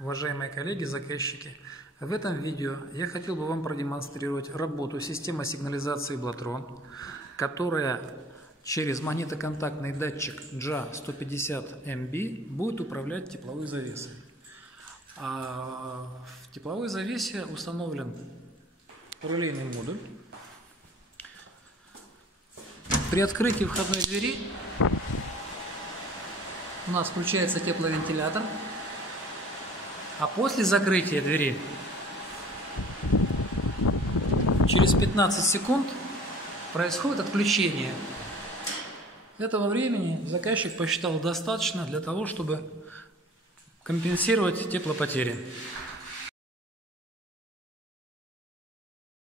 Уважаемые коллеги, заказчики, в этом видео я хотел бы вам продемонстрировать работу системы сигнализации Blattron, которая через магнитоконтактный датчик JA150MB будет управлять тепловой завесой. В тепловой завесе установлен релейный модуль. При открытии входной двери у нас включается тепловентилятор. А после закрытия двери через 15 секунд происходит отключение. Этого времени заказчик посчитал достаточно для того, чтобы компенсировать теплопотери.